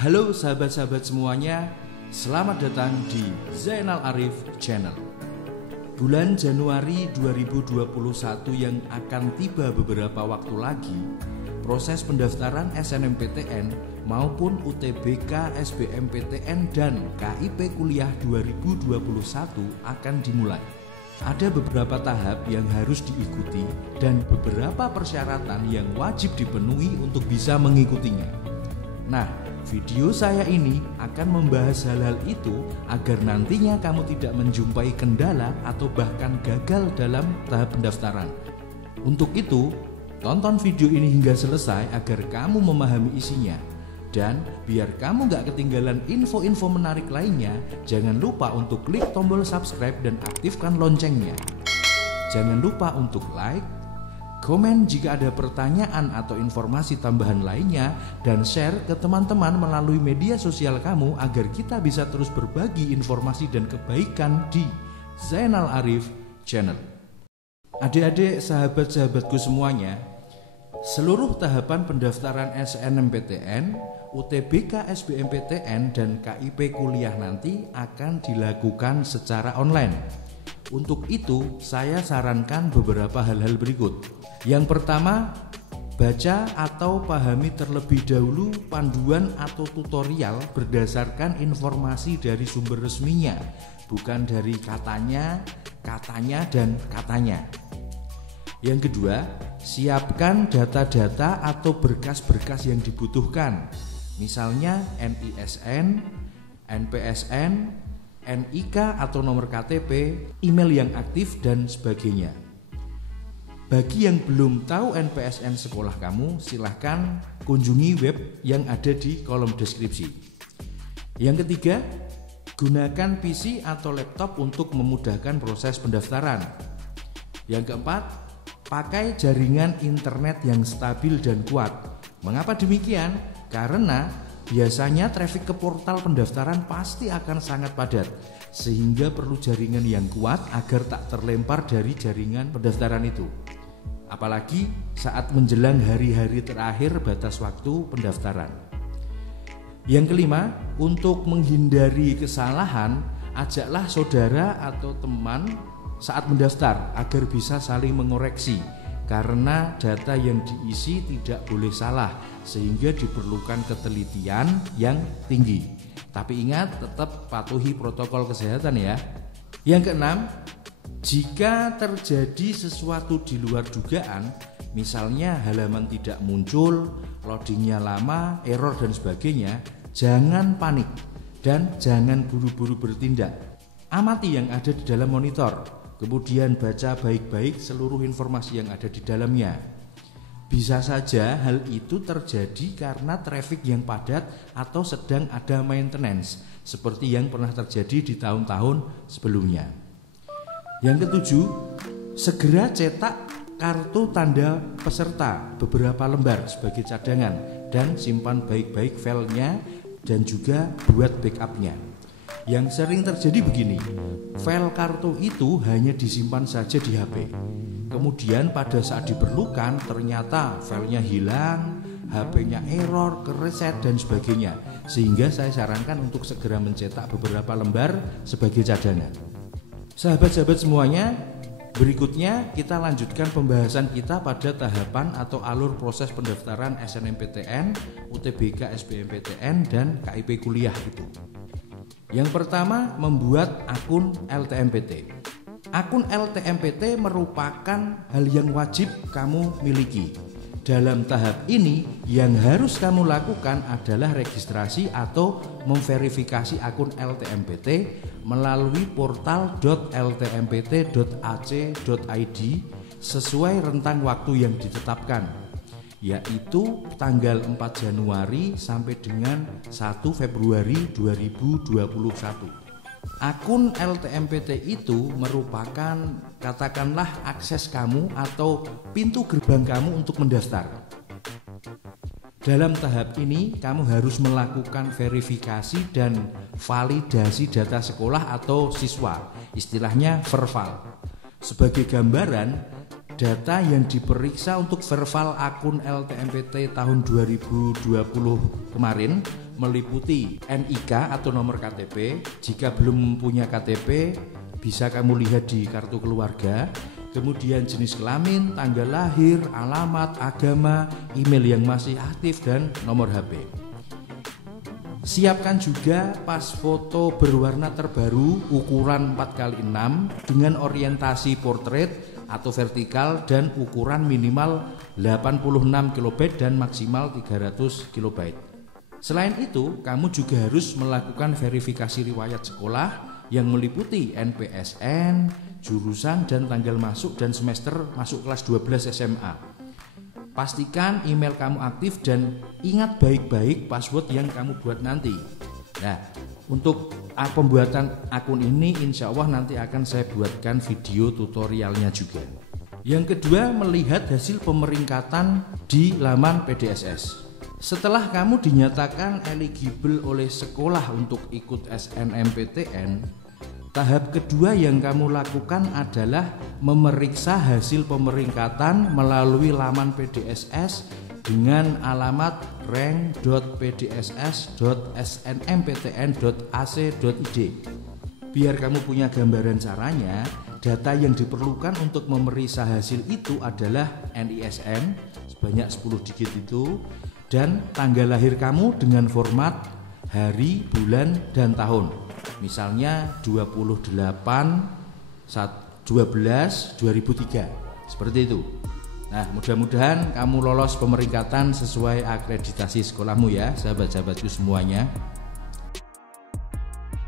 Halo sahabat-sahabat semuanya, selamat datang di Zainal Arif Channel. Bulan Januari 2021 yang akan tiba beberapa waktu lagi, proses pendaftaran SNMPTN maupun UTBK SBMPTN dan KIP Kuliah 2021 akan dimulai. Ada beberapa tahap yang harus diikuti dan beberapa persyaratan yang wajib dipenuhi untuk bisa mengikutinya. Nah, video saya ini akan membahas hal-hal itu agar nantinya kamu tidak menjumpai kendala atau bahkan gagal dalam tahap pendaftaran. Untuk itu, tonton video ini hingga selesai agar kamu memahami isinya. Dan biar kamu gak ketinggalan info-info menarik lainnya, jangan lupa untuk klik tombol subscribe dan aktifkan loncengnya. Jangan lupa untuk like, komen jika ada pertanyaan atau informasi tambahan lainnya, dan share ke teman-teman melalui media sosial kamu agar kita bisa terus berbagi informasi dan kebaikan di Zainal Arif Channel. Adik-adik, sahabat-sahabatku semuanya, seluruh tahapan pendaftaran SNMPTN, UTBK SBMPTN, dan KIP Kuliah nanti akan dilakukan secara online. Untuk itu, saya sarankan beberapa hal-hal berikut. Yang pertama, baca atau pahami terlebih dahulu panduan atau tutorial berdasarkan informasi dari sumber resminya, bukan dari katanya, dan katanya. Yang kedua, siapkan data-data atau berkas-berkas yang dibutuhkan, misalnya NISN, NPSN, NIK atau nomor KTP, email yang aktif, dan sebagainya. Bagi yang belum tahu NPSN sekolah kamu, silahkan kunjungi web yang ada di kolom deskripsi. Yang ketiga, gunakan PC atau laptop untuk memudahkan proses pendaftaran. Yang keempat, pakai jaringan internet yang stabil dan kuat. Mengapa demikian? Karena biasanya traffic ke portal pendaftaran pasti akan sangat padat, sehingga perlu jaringan yang kuat agar tak terlempar dari jaringan pendaftaran itu. Apalagi saat menjelang hari-hari terakhir batas waktu pendaftaran. Yang kelima, untuk menghindari kesalahan, ajaklah saudara atau teman saat mendaftar agar bisa saling mengoreksi, karena data yang diisi tidak boleh salah, sehingga diperlukan ketelitian yang tinggi. Tapi ingat, tetap patuhi protokol kesehatan ya. Yang keenam, jika terjadi sesuatu di luar dugaan, misalnya halaman tidak muncul, loadingnya lama, error dan sebagainya, jangan panik dan jangan buru-buru bertindak. Amati yang ada di dalam monitor, kemudian baca baik-baik seluruh informasi yang ada di dalamnya. Bisa saja hal itu terjadi karena traffic yang padat atau sedang ada maintenance, seperti yang pernah terjadi di tahun-tahun sebelumnya. Yang ketujuh, segera cetak kartu tanda peserta beberapa lembar sebagai cadangan dan simpan baik-baik filenya dan juga buat backupnya. Yang sering terjadi begini, file kartu itu hanya disimpan saja di HP. Kemudian pada saat diperlukan ternyata filenya hilang, HP-nya error, kereset dan sebagainya. Sehingga saya sarankan untuk segera mencetak beberapa lembar sebagai cadangan. Sahabat-sahabat semuanya, berikutnya kita lanjutkan pembahasan kita pada tahapan atau alur proses pendaftaran SNMPTN, UTBK SBMPTN, dan KIP Kuliah itu. Yang pertama, membuat akun LTMPT. Akun LTMPT merupakan hal yang wajib kamu miliki. Dalam tahap ini, yang harus kamu lakukan adalah registrasi atau memverifikasi akun LTMPT melalui portal.ltmpt.ac.id sesuai rentang waktu yang ditetapkan, yaitu tanggal 4 Januari sampai dengan 1 Februari 2021. Akun LTMPT itu merupakan, katakanlah, akses kamu atau pintu gerbang kamu untuk mendaftar. Dalam tahap ini, kamu harus melakukan verifikasi dan validasi data sekolah atau siswa, istilahnya verval. Sebagai gambaran, data yang diperiksa untuk verval akun LTMPT tahun 2020 kemarin meliputi NIK atau nomor KTP. Jika belum punya KTP, bisa kamu lihat di kartu keluarga. Kemudian jenis kelamin, tanggal lahir, alamat, agama, email yang masih aktif, dan nomor HP. Siapkan juga pas foto berwarna terbaru ukuran 4x6 dengan orientasi portrait atau vertikal dan ukuran minimal 86 KB dan maksimal 300 KB. Selain itu, kamu juga harus melakukan verifikasi riwayat sekolah yang meliputi NPSN, jurusan dan tanggal masuk dan semester masuk kelas 12 SMA. Pastikan email kamu aktif dan ingat baik-baik password yang kamu buat nanti. Nah, untuk pembuatan akun ini insya Allah nanti akan saya buatkan video tutorialnya juga. Yang kedua, melihat hasil pemeringkatan di laman PDSS. Setelah kamu dinyatakan eligible oleh sekolah untuk ikut SNMPTN, tahap kedua yang kamu lakukan adalah memeriksa hasil pemeringkatan melalui laman PDSS dengan alamat rank.pdss.snmptn.ac.id. Biar kamu punya gambaran caranya, data yang diperlukan untuk memeriksa hasil itu adalah NISN sebanyak 10 digit itu, dan tanggal lahir kamu dengan format hari, bulan, dan tahun. Misalnya 28/12/2003, seperti itu. Nah, mudah-mudahan kamu lolos pemeringkatan sesuai akreditasi sekolahmu ya, sahabat-sahabatku semuanya.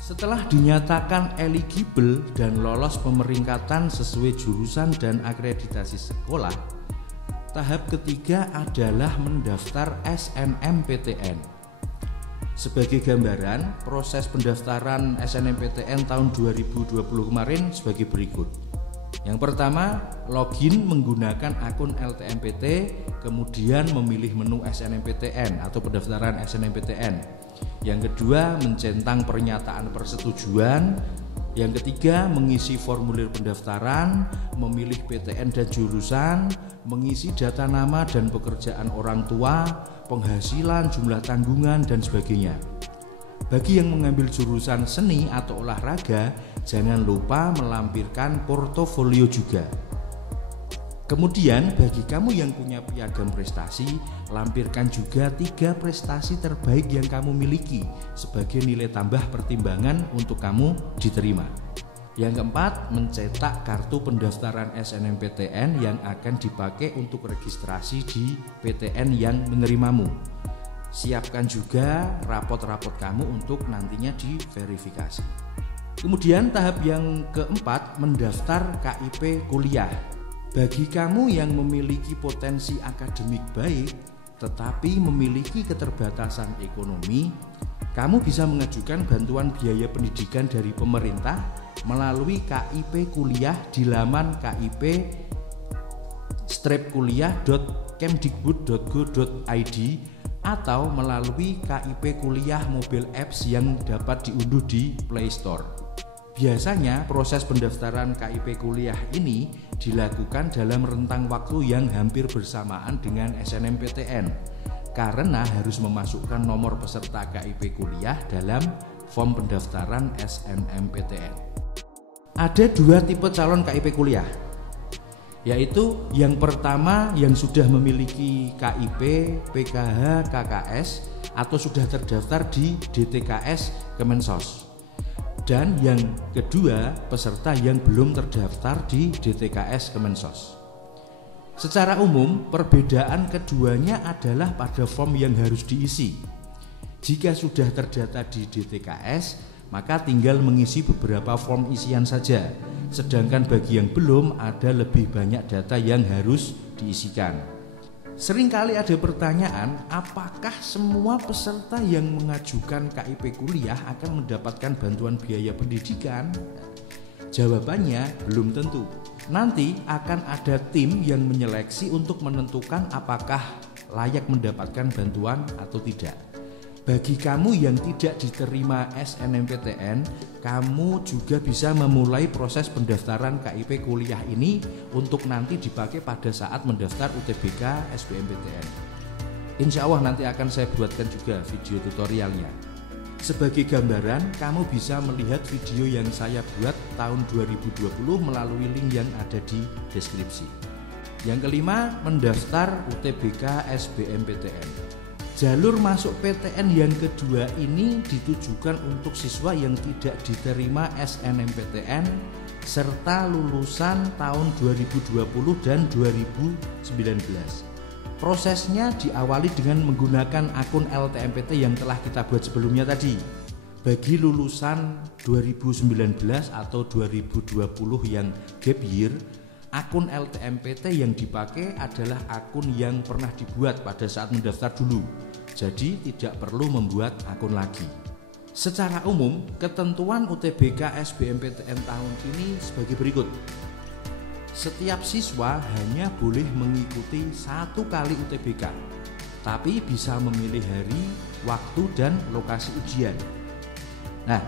Setelah dinyatakan eligible dan lolos pemeringkatan sesuai jurusan dan akreditasi sekolah, tahap ketiga adalah mendaftar SNMPTN. Sebagai gambaran, proses pendaftaran SNMPTN tahun 2020 kemarin sebagai berikut. Yang pertama, login menggunakan akun LTMPT, kemudian memilih menu SNMPTN atau pendaftaran SNMPTN. Yang kedua, mencentang pernyataan persetujuan. Yang ketiga, mengisi formulir pendaftaran, memilih PTN dan jurusan, mengisi data nama dan pekerjaan orang tua, penghasilan, jumlah tanggungan, dan sebagainya. Bagi yang mengambil jurusan seni atau olahraga, jangan lupa melampirkan portofolio juga. Kemudian bagi kamu yang punya piagam prestasi, lampirkan juga 3 prestasi terbaik yang kamu miliki sebagai nilai tambah pertimbangan untuk kamu diterima. Yang keempat, mencetak kartu pendaftaran SNMPTN yang akan dipakai untuk registrasi di PTN yang menerimamu. Siapkan juga rapot-rapot kamu untuk nantinya diverifikasi. Kemudian tahap yang keempat, mendaftar KIP kuliah. Bagi kamu yang memiliki potensi akademik baik tetapi memiliki keterbatasan ekonomi, kamu bisa mengajukan bantuan biaya pendidikan dari pemerintah melalui KIP kuliah di laman kip-kuliah.kemdikbud.go.id atau melalui KIP kuliah mobile apps yang dapat diunduh di Play Store. Biasanya proses pendaftaran KIP kuliah ini dilakukan dalam rentang waktu yang hampir bersamaan dengan SNMPTN karena harus memasukkan nomor peserta KIP kuliah dalam form pendaftaran SNMPTN. Ada 2 tipe calon KIP kuliah, yaitu yang pertama yang sudah memiliki KIP, PKH, KKS atau sudah terdaftar di DTKS Kemensos. Dan yang kedua, peserta yang belum terdaftar di DTKS Kemensos. Secara umum, perbedaan keduanya adalah pada form yang harus diisi. Jika sudah terdata di DTKS, maka tinggal mengisi beberapa form isian saja. Sedangkan bagi yang belum, ada lebih banyak data yang harus diisikan. Seringkali ada pertanyaan, apakah semua peserta yang mengajukan KIP kuliah akan mendapatkan bantuan biaya pendidikan? Jawabannya belum tentu. Nanti akan ada tim yang menyeleksi untuk menentukan apakah layak mendapatkan bantuan atau tidak. Bagi kamu yang tidak diterima SNMPTN, kamu juga bisa memulai proses pendaftaran KIP kuliah ini untuk nanti dipakai pada saat mendaftar UTBK SBMPTN. Insya Allah nanti akan saya buatkan juga video tutorialnya. Sebagai gambaran, kamu bisa melihat video yang saya buat tahun 2020 melalui link yang ada di deskripsi. Yang kelima, mendaftar UTBK SBMPTN. Jalur masuk PTN yang kedua ini ditujukan untuk siswa yang tidak diterima SNMPTN serta lulusan tahun 2020 dan 2019. Prosesnya diawali dengan menggunakan akun LTMPT yang telah kita buat sebelumnya tadi. Bagi lulusan 2019 atau 2020 yang gap year, akun LTMPT yang dipakai adalah akun yang pernah dibuat pada saat mendaftar dulu. Jadi tidak perlu membuat akun lagi. Secara umum, ketentuan UTBK SBMPTN tahun ini sebagai berikut. Setiap siswa hanya boleh mengikuti 1 kali UTBK, tapi bisa memilih hari, waktu, dan lokasi ujian. Nah,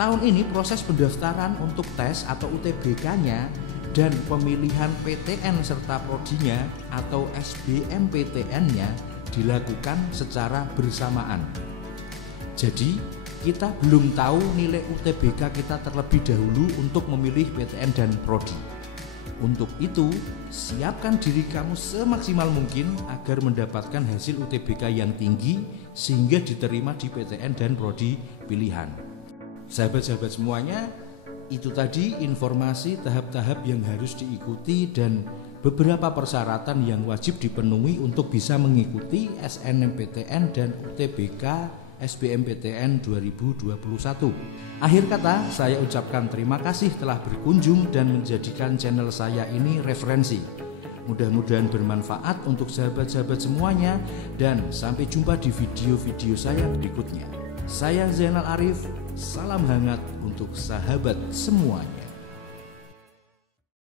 tahun ini proses pendaftaran untuk tes atau UTBK-nya dan pemilihan PTN serta prodinya atau SBMPTN-nya dilakukan secara bersamaan. Jadi, kita belum tahu nilai UTBK kita terlebih dahulu untuk memilih PTN dan prodi. Untuk itu, siapkan diri kamu semaksimal mungkin agar mendapatkan hasil UTBK yang tinggi sehingga diterima di PTN dan prodi pilihan. Sahabat-sahabat semuanya, itu tadi informasi tahap-tahap yang harus diikuti dan beberapa persyaratan yang wajib dipenuhi untuk bisa mengikuti SNMPTN dan UTBK SBMPTN 2021. Akhir kata, saya ucapkan terima kasih telah berkunjung dan menjadikan channel saya ini referensi. Mudah-mudahan bermanfaat untuk sahabat-sahabat semuanya dan sampai jumpa di video-video saya berikutnya. Saya Zainal Arif, salam hangat untuk sahabat semuanya.